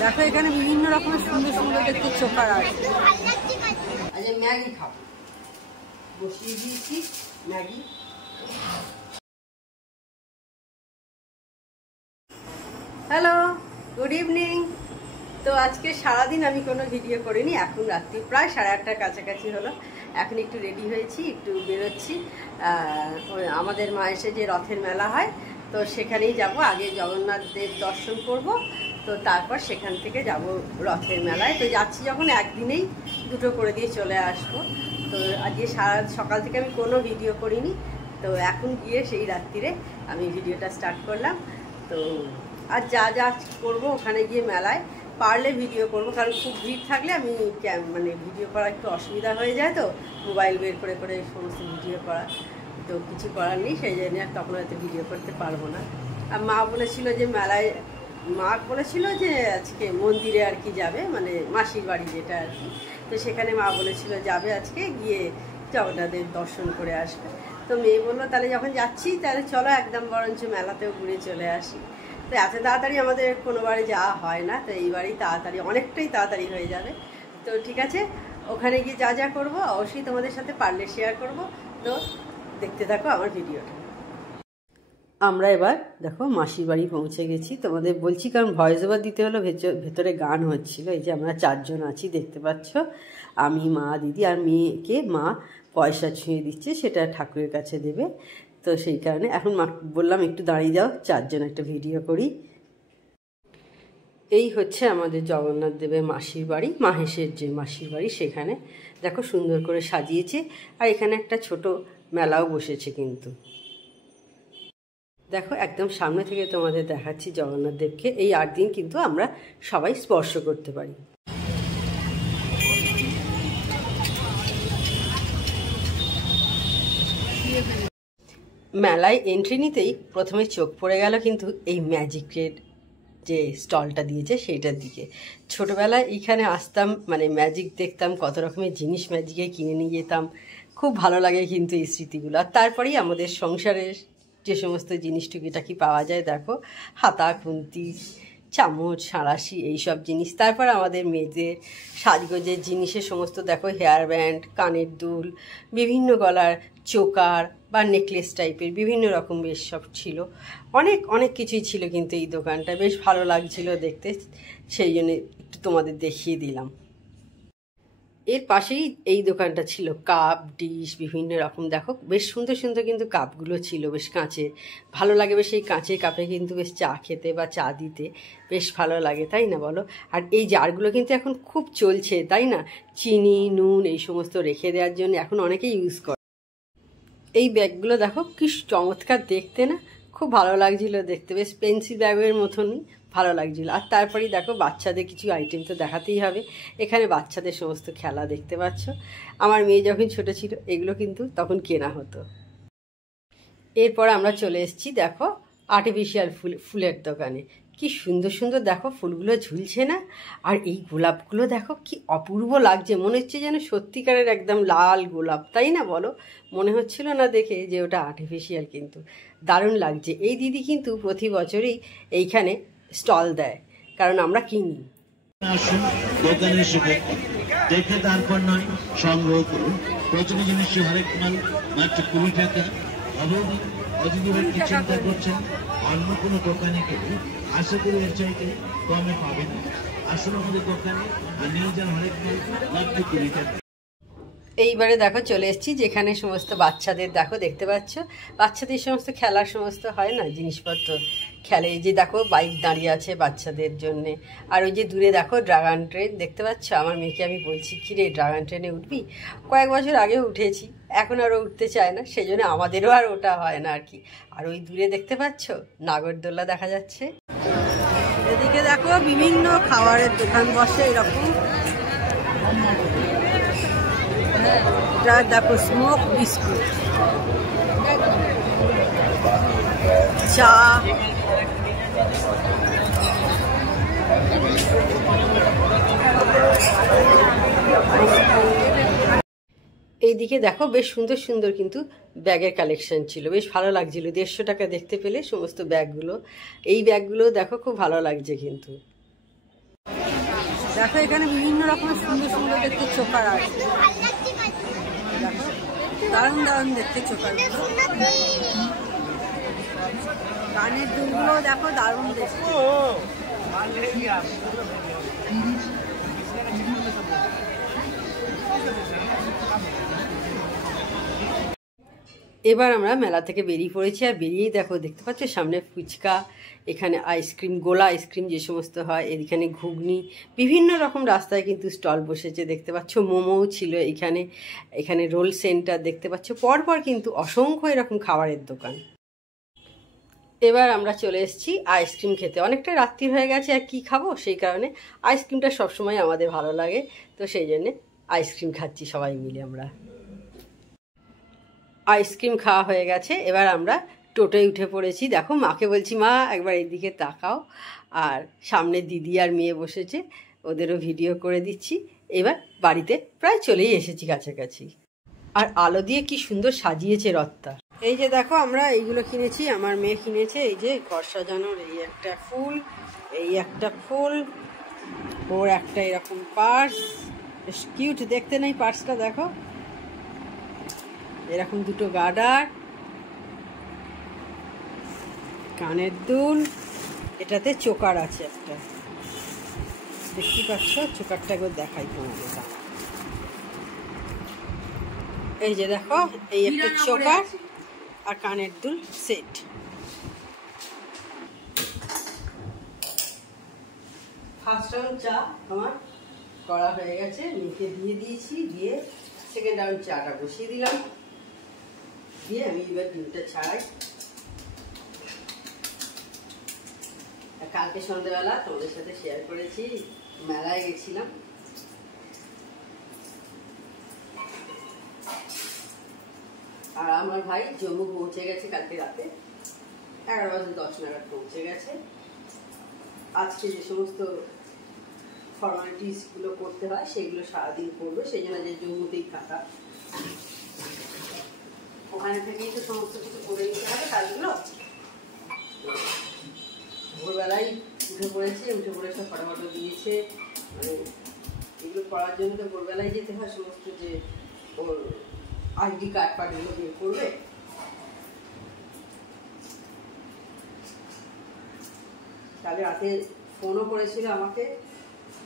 দেখো এখানে বিভিন্ন রকমের সুন্দর সুন্দর দেখতে চোকার আছে। আজ ম্যাগি খাবো, বসিয়ে দিয়েছি ম্যাগি। Hello, good evening. তো আজকে সারাদিন আমি কোনো ভিডিও করিনি, এখন রাত্রি প্রায় 8:30টার কাছাকাছি হলো। এখন একটু রেডি হয়েছি, একটু বেরোচ্ছি। আমাদের মা এসে যে রথের মেলা হয়, তো সেখানেই যাব। আগে জগন্নাথ দেব দর্শন করব, তো তারপর সেখান থেকে যাব রথের মেলায়। তো যাচ্ছি যখন একদিনেই দুটো করে দিয়ে চলে আসবো। তো আজকে সকাল থেকে আমি কোনো ভিডিও করিনি, তো এখন গিয়ে সেই রাত্রিরে আমি ভিডিওটা স্টার্ট করলাম। তো আর যা যা করবো ওখানে গিয়ে মেলায় পারলে ভিডিও করব, কারণ খুব ভিড় থাকলে আমি মানে ভিডিও করা একটু অসুবিধা হয়ে যায়, তো মোবাইল বের করে করে সমস্ত ভিডিও করা, তো কিছু করার নেই, সেই জন্য আর তখন হয়তো ভিডিও করতে পারবো না। আর মা বলেছিল যে মেলায়, মা বলেছিল যে আজকে মন্দিরে আর কি যাবে, মানে মাসির বাড়ি যেটা আর কি, তো সেখানে মা বলেছিল যাবে আজকে, গিয়ে জগন্নাথের দর্শন করে আসবে। তো মেয়ে বললো তাহলে যখন যাচ্ছি তাহলে চলো একদম বরঞ্চ মেলাতেও ঘুরে চলে আসি। তো এত তাড়াতাড়ি আমাদের কোনোবারে যাওয়া হয় না, তো এইবারই তাড়াতাড়ি, অনেকটাই তাড়াতাড়ি হয়ে যাবে। তো ঠিক আছে, ওখানে গিয়ে যা যা করবো অবশ্যই তোমাদের সাথে পারলে শেয়ার করব। তো দেখতে থাকো আমার ভিডিওটা। আমরা এবার দেখো মাসির বাড়ি পৌঁছে গেছি, তোমাদের বলছি কারণ ভয়েস ওভার দিতে হলো, ভেতরে গান হচ্ছিল। এই যে আমরা 4 জন আছি দেখতে পাচ্ছ, আমি, মা, দিদি আর মেয়েকে মা পয়সা ছুঁয়ে দিচ্ছে, সেটা ঠাকুরের কাছে দেবে। তো সেই কারণে এখন মা বললাম একটু দাঁড়িয়ে যাও, 4 জন একটা ভিডিও করি। এই হচ্ছে আমাদের জগন্নাথ দেবের মাসির বাড়ি, মাহেশের যে মাসির বাড়ি, সেখানে দেখো সুন্দর করে সাজিয়েছে। আর এখানে একটা ছোট মেলাও বসেছে কিন্তু দেখো, একদম সামনে থেকে তোমাদের দেখাচ্ছি জগন্নাথ দেবকে। এই 8 দিন কিন্তু আমরা সবাই স্পর্শ করতে পারি। মেলায় এন্ট্রি নিতেই প্রথমে চোখ পড়ে গেল কিন্তু এই ম্যাজিকের যে স্টলটা দিয়েছে সেইটার দিকে। ছোটোবেলায় এইখানে আসতাম, মানে ম্যাজিক দেখতাম, কত রকমের জিনিস ম্যাজিকে কিনে নিয়ে যেতাম, খুব ভালো লাগে কিন্তু এই স্মৃতিগুলো। আর তারপরেই আমাদের সংসারের যে সমস্ত জিনিস টুকিটাকি পাওয়া যায়, দেখো হাতা, খুন্তি, চামচ, সাঁড়াশি, এইসব জিনিস। তারপর আমাদের মেয়েদের সাজগোজের জিনিসের সমস্ত দেখো, হেয়ার ব্যান্ড, কানের দুল, বিভিন্ন গলার চোকার বা নেকলেস টাইপের বিভিন্ন রকম বেশ সব ছিল, অনেক অনেক কিছুই ছিল কিন্তু এই দোকানটা বেশ ভালো লাগছিল দেখতে, সেই জন্য একটু তোমাদের দেখিয়ে দিলাম। এর পাশেই এই দোকানটা ছিল, কাপ, ডিশ, বিভিন্ন রকম দেখো বেশ সুন্দর সুন্দর কিন্তু কাপগুলো ছিল, বেশ কাঁচের, ভালো লাগে বেশ। এই কাঁচের কাপে কিন্তু বেশ চা খেতে বা চা দিতে বেশ ভালো লাগে, তাই না বলো? আর এই জারগুলো কিন্তু এখন খুব চলছে, তাই না? চিনি, নুন এই সমস্ত রেখে দেওয়ার জন্য এখন অনেকেই ইউজ করে। এই ব্যাগগুলো দেখো কি চমৎকার দেখতে না, খুব ভালো লাগছিল দেখতে, বেশ পেন্সিল ব্যাগের মতনই ভালো লাগছিল। আর তারপরেই দেখো বাচ্চাদের কিছু আইটেম তো দেখাতেই হবে, এখানে বাচ্চাদের সমস্ত খেলা দেখতে পাচ্ছ। আমার মেয়ে যখন ছোট ছিল এগুলো কিন্তু তখন কেনা হতো। এরপর আমরা চলে এসেছি দেখো আর্টিফিশিয়াল ফুলের দোকানে। কি সুন্দর সুন্দর দেখো ফুলগুলো ঝুলছে না, আর এই গোলাপগুলো দেখো কি অপূর্ব লাগছে, মনে হচ্ছে যেন সত্যিকারের একদম লাল গোলাপ, তাই না বলো? মনে হচ্ছিল না দেখে যে ওটা আর্টিফিশিয়াল, কিন্তু দারুণ লাগছে। এই দিদি কিন্তু প্রতি বছরই এইখানে স্টল দেয়, কারণ আমরা কিনি। আসুন দোকানে এসে দেখে তারপর নয় সংগ্রহ করুন। প্রচুর জিনিস হরেক মাল মাত্র 20 টাকা। অবধি অতিদূরের কি চিন্তা করছেন অন্য কোনো দোকানে গেলে আশা করি এর চাইতে কমে পাবেন। আসুন আমাদের দোকানে আর নিয়ে যান হরেক মাল মাত্র 20 টাকা। এইবারে দেখো চলে এসেছি যেখানে সমস্ত বাচ্চাদের দেখো, দেখতে পাচ্ছ বাচ্চাদের সমস্ত খেলার সমস্ত হয় না জিনিসপত্র খেলে। এই যে দেখো বাইক দাঁড়িয়ে আছে বাচ্চাদের জন্যে, আর ওই যে দূরে দেখো ড্রাগন ট্রেন দেখতে পাচ্ছ। আমার মেয়েকে আমি বলছি কি রে ড্রাগন ট্রেনে উঠবি? কয়েক বছর আগে উঠেছি, এখন আরও উঠতে চায় না, সেই জন্য আমাদেরও আর ওটা হয় না আর কি। আর ওই দূরে দেখতে পাচ্ছ নাগরদোল্লা দেখা যাচ্ছে। এদিকে দেখো বিভিন্ন খাবারের দোকান বসে এরকম, এটা দেখো স্মোক বিস্কুট, চা, এইদিকে দেখো বেশ সুন্দর সুন্দর কিন্তু ব্যাগের কালেকশন ছিল, বেশ ভালো লাগছিল। 150 টাকা দেখতে পেলে সমস্ত ব্যাগগুলো, এই ব্যাগগুলো দেখো খুব ভালো লাগছে কিন্তু। দেখো এখানে বিভিন্ন রকমের সুন্দর সুন্দর দেখতে চোকার আছে, দেখো দারুণ দারুণ দেখতে চোকারগুলো। কানের দুলগুলো দেখো দারুণ দেখতে। এবার আমরা মেলা থেকে বেরিয়ে পড়েছি, আর বেরিয়েই দেখো দেখতে পাচ্ছ সামনে ফুচকা, এখানে আইসক্রিম, গোলা আইসক্রিম যে সমস্ত হয়, এখানে ঘুগনি, বিভিন্ন রকম রাস্তায় কিন্তু স্টল বসেছে দেখতে পাচ্ছ। মোমোও ছিল এখানে, এখানে রোল সেন্টার দেখতে পাচ্ছ, পরপর কিন্তু অসংখ্য এরকম খাবারের দোকান। এবার আমরা চলে এসেছি আইসক্রিম খেতে। অনেকটা রাত্রি হয়ে গেছে, আর কি খাবো, সেই কারণে আইসক্রিমটা সবসময় আমাদের ভালো লাগে, তো সেই জন্যে আইসক্রিম খাচ্ছি সবাই মিলে। আমরা আইসক্রিম খাওয়া হয়ে গেছে, এবার আমরা টোটোয় উঠে পড়েছি। দেখো মাকে বলছি, মা একবার এইদিকে তাকাও, আর সামনে দিদি আর মেয়ে বসেছে, ওদেরও ভিডিও করে দিচ্ছি। এবার বাড়িতে প্রায় চলেই এসেছি কাছাকাছি। আর আলো দিয়ে কি সুন্দর সাজিয়েছে রথটা। এই যে দেখো আমরা এইগুলো কিনেছি, আমার মেয়ে কিনেছে এই যে ঘর সাজানোর এই একটা ফুল, এই একটা ফুল, ওর একটা এরকম পার্স, বেশ কিউট দেখতে নেই পার্সটা, দেখো এরকম দুটো গার্ডার, কানের দুল, এটাতে চোকার আছে একটা, দেখতে পাচ্ছ, চোকারটা একবার দেখাই তোমাদের। এই যে দেখো এই একটা চোকার আর কানের দুল সেট। ফার্স্ট রাউন্ড চা আমার করা হয়ে গেছে, মেয়েকে দিয়ে দিয়েছি, দিয়ে সেকেন্ড রাউন্ড চাটা বসিয়ে দিলাম, দিয়ে আমি এবার ডিমটা ছাড়াই। কালকে সন্ধ্যাবেলা তোমাদের সাথে শেয়ার করেছি, মেলায় গেছিলাম, আর আমার ভাই জম্মু পৌঁছে গেছে কালকে রাতে 11:10 নাগাদ পৌঁছে গেছে। আজকে যে সমস্ত ফর্মালিটিসগুলো করতে হয় সেগুলো সারাদিন করবে, সেই জন্য যে জম্মুতেই থাকা, ওখানে থেকেই তো সমস্ত কিছু করে নিতে হবে কাজগুলো। ভোরবেলায় উঠে পড়েছে, উঠে পড়ে সব ফটাফটো দিয়েছে, মানে এগুলো করার জন্য তো ভোরবেলায় যেতে হয়, সমস্ত যে ওর আইডি কার্ড ফার্ডগুলো বের করবে। কালে রাতে ফোনও করেছিল আমাকে,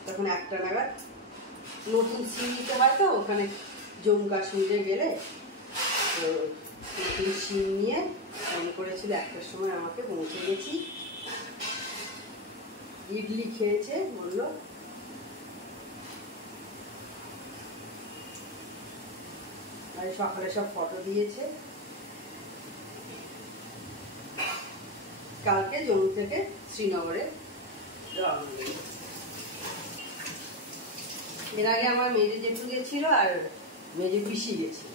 তখন 1টা নাগাদ, নতুন সিম নিতে হয় তো ওখানে জম্মু কাশ্মীরে গেলে, তো নতুন সিম নিয়ে ফোন করেছিল 1টার সময়, আমাকে পৌঁছে গেছি। ইডলি খেয়েছে বললো, আর সকালে সব ফটো দিয়েছে। কালকে জম্মু থেকে শ্রীনগরে রওনা দিল। এর আগে আমার মেজে জেঠু গেছিল আর মেজে পিসি গেছিল,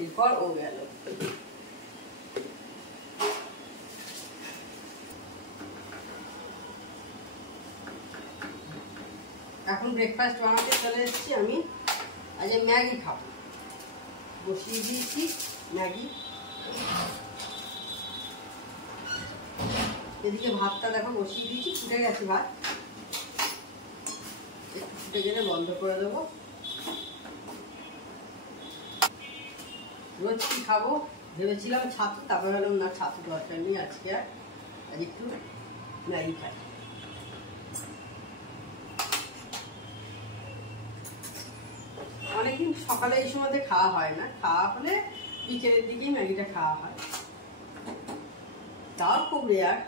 এরপর ও গেল। এখন ব্রেকফাস্ট বানাতে চলে এসেছি আমি, আজ ম্যাগি খাবো, বসিয়ে দিয়েছি ম্যাগি। এদিকে ভাতটা দেখো বসিয়ে দিয়েছি, ফুটে গেছে ভাত, একটু ফুটে গেলে বন্ধ করে দেবো। রোজ কি খাবো ভেবেছিলাম ছাতু, তারপরে বললাম না, ছাতু দরকার নেই আজকে, আর একটু ম্যাগি খাই। অনেকদিন সকালে এই সময়তে খাওয়া হয় না, খাওয়া হলে বিকেলের দিকেই ম্যাগিটা খাওয়া হয়, তাও খুব রেয়ার।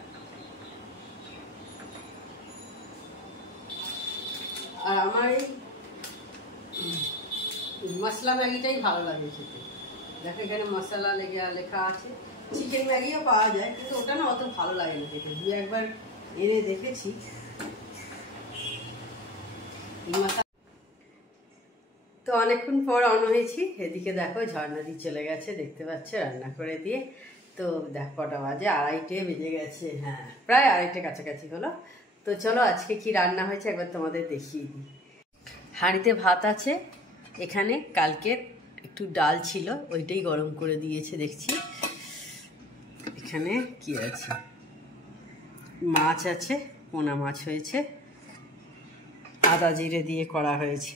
আর আমার এই মশলা ম্যাগিটাই ভালো লাগে খেতে। দেখো এখানে মশলা লেখা আছে, চিকেন ম্যাগিও পাওয়া যায়, কিন্তু ওটা না অত ভালো লাগে না খেতে, 2-1বার এনে দেখেছি। তো অনেকক্ষণ পর রওনা হয়েছি, এদিকে দেখো ঝর্ণাদি চলে গেছে, দেখতে পাচ্ছ রান্না করে দিয়ে। তো দেখ কটা বাজে, 2:30 বেজে গেছে, হ্যাঁ প্রায় 2:30 কাছাকাছি হলো। তো চলো আজকে কি রান্না হয়েছে একবার তোমাদের দেখিয়ে দিই। হাঁড়িতে ভাত আছে, এখানে কালকের একটু ডাল ছিল, ওইটাই গরম করে দিয়েছে দেখছি। এখানে কি আছে, মাছ আছে, পোনা মাছ হয়েছে, আদা জিরে দিয়ে করা হয়েছে।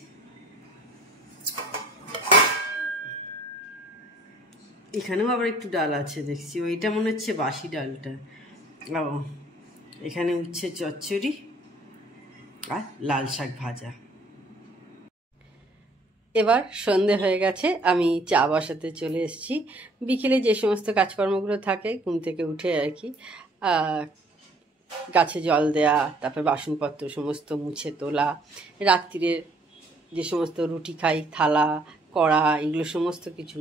এখানেও আবার একটু ডাল আছে দেখছি, ওইটা মনে হচ্ছে বাসি ডালটা। ও এখানে উচ্ছে চচ্চড়ি আর লাল শাক ভাজা। এবার সন্ধে হয়ে গেছে, আমি চা বসাতে চলে এসেছি। বিকেলে যে সমস্ত কাজকর্মগুলো থাকে ঘুম থেকে উঠে আর কি, গাছে জল দেয়া, তারপর বাসনপত্র সমস্ত মুছে তোলা, রাত্রিরে যে সমস্ত রুটি খাই থালা কড়া এগুলো সমস্ত কিছু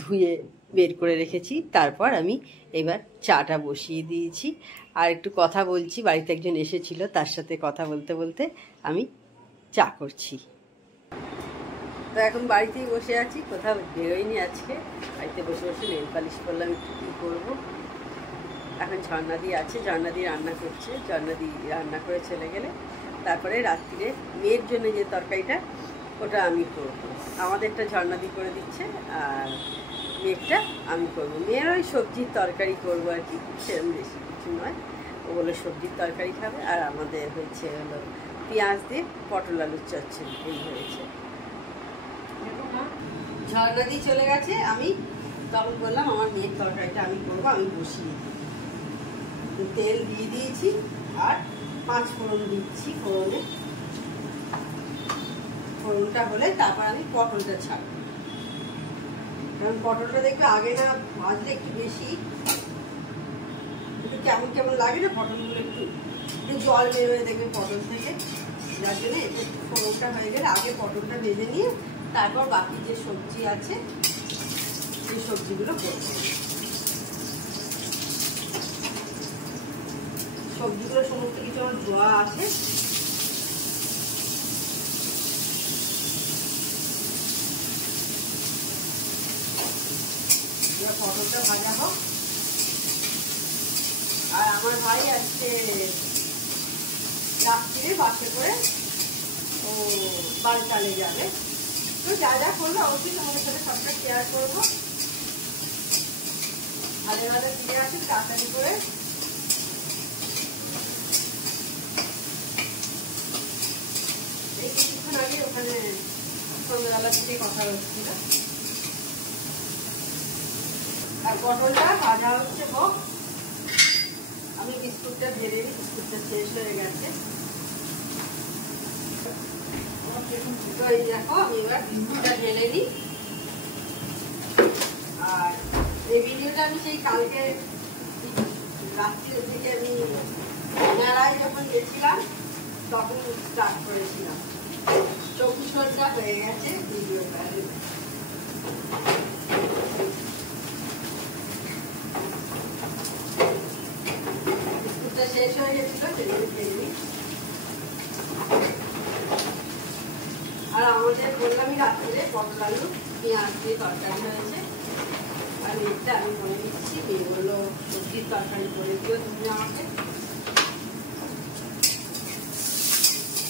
ধুয়ে বের করে রেখেছি। তারপর আমি এবার চাটা বসিয়ে দিয়েছি আর একটু কথা বলছি। বাড়িতে একজন এসেছিল, তার সাথে কথা বলতে বলতে আমি চা করছি। তো এখন বাড়িতেই বসে আছি, কোথাও বেরোয়নি আজকে। বাড়িতে বসে বসে নেল পালিশ করলাম, একটু কী করবো। এখন ঝর্ণাদি আছে, ঝর্ণাদি রান্না করছে, ঝর্ণাদি রান্না করে চলে গেলে তারপরে রাত্রিরে মেয়ের জন্য যে তরকারিটা ওটা আমি করবো। আমাদেরটা ঝর্ণাদি করে দিচ্ছে আর মেয়েরটা আমি করবো। মেয়ের ওই সবজির তরকারি করবো আর কি, সেরকম বেশি কিছু নয়। ও বলে সবজির তরকারি খাবে, আর আমাদের হয়েছে হলো পেঁয়াজ দিয়ে পটল আলুর চচ্চড়ি, এই হয়েছে। ঝর্ণাদি চলে গেছে, আমি তখন বললাম আমার মেয়ের তরকারিটা আমি করবো, আমি বসিয়ে দিই। তেল দিয়ে দিয়েছি আর 5 ফোড়ন দিচ্ছি। ফোড়নটা হলে তারপর আমি পটলটা ছাড়বো, কারণ পটলটা দেখবে আগে না ভাজলে একটু বেশি একটু কেমন কেমন লাগে না, পটলগুলো একটু জল বেরোয় দেখবে পটল থেকে। যার জন্য একটু ফোড়নটা হয়ে গেলে আগে পটলটা ভেজে নিয়ে তারপর বাকি যে সবজি আছে সেই সবজিগুলো করবো। সবজিগুলো সমস্ত কিছু আমার ধোয়া আছে। এবার পটলটা ভাজা হোক। আর আমার ভাই আজকে রাত্রিরে বাসে করে ও বালতালে যাবে, তো যা যা করলো অবশ্যই তোমাদের সাথে সবটা শেয়ার করবো। ভালো ভালো ফিরে আসি তাড়াতাড়ি করে। এই কিছুক্ষণ আগে ওখানে সন্ধ্যাবেলার থেকে কথা হচ্ছিল। আর পটলটা ভাজা হচ্ছে হোক, আমি বিস্কুটটা ঢেলে নিই, বিস্কুটটা শেষ হয়ে গেছে। তো এই দেখো আমি এবার বিস্কুটটা ঢেলে নিই। আর এই ভিডিওটা আমি সেই কালকে রাত্রির থেকে আমি মেলায় যখন গেছিলাম তখন স্টার্ট করেছিলাম। 24 ঘন্টা হয়ে গেছে ভিডিওটা। বিস্কুটটা শেষ হয়ে গেছিল, আর আমাদের বললামই রাত্রে পটল আলু পেঁয়াজ দিয়ে তরকারি হয়েছে। আর মেয়েটা আমি করে দিচ্ছি, মেয়ে বললো সবজির তরকারি করে দিও তুমি আমাকে।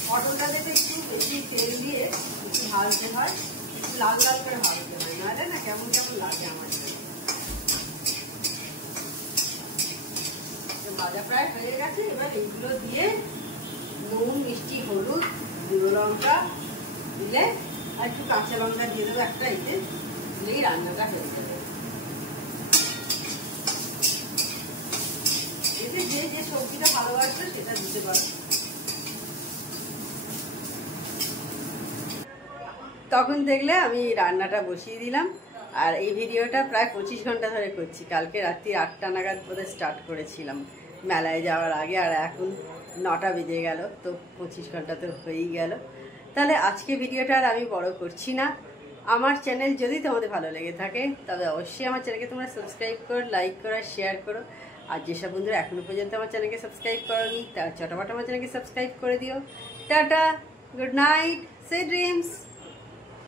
পটলটা দেখে একটু বেশি তেল দিয়ে একটু ভাজতে হয়, লাল লাল করে ভাজতে হয়, নাহলে না কেমন কেমন লাগে আমার। ভাজা প্রায় হয়ে গেছে। এবার এইগুলো দিয়ে নুন মিষ্টি হলুদ গুঁড়ো লঙ্কা দিলে আর একটু কাঁচা লঙ্কা দিয়ে দেবো একটা, এতে দিলেই রান্নাটা হয়ে যাবে। এতে যে যে সবজিটা ভালোবাসবে সেটা দিতে পারো। তখন দেখলে আমি রান্নাটা বসিয়ে দিলাম। আর এই ভিডিওটা প্রায় 25 ঘন্টা ধরে করছি। কালকে রাত্রি 8টা নাগাদ বোধহয় স্টার্ট করেছিলাম মেলায় যাওয়ার আগে, আর এখন 9টা বেজে গেল, তো 25 ঘন্টা তো হয়েই গেল। তাহলে আজকে ভিডিওটা আর আমি বড় করছি না। আমার চ্যানেল যদি তোমাদের ভালো লেগে থাকে তবে অবশ্যই আমার চ্যানেলকে তোমরা সাবস্ক্রাইব করো, লাইক করো, শেয়ার করো। আর যেসব বন্ধুরা এখনো পর্যন্ত আমার চ্যানেলকে সাবস্ক্রাইব করোনি তারা চটাপট আমার চ্যানেলকে সাবস্ক্রাইব করে দিও। Tata, good night, sweet dreams.